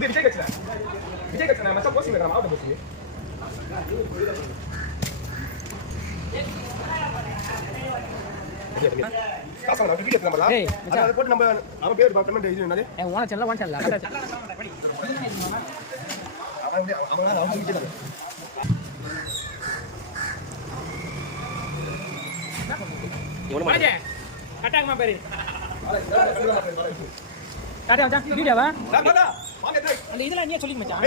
விஜய் கட்சி விஜய் கட்சி மச்சா போஸ்டிங் மாவட்டம் போஸ்டிங் காசு நம்ம வீடியோ நம்பலாம் ஏய், மச்சான். போட்டு நம்ம அவன் பேர் பேமெண்ட் இது என்னது ஓன ஓன அவன் அவன் பேரு மச்சான் வீடியோவா அந்த இதெல்லாம் நீயே சொல்லிக்க மச்சான்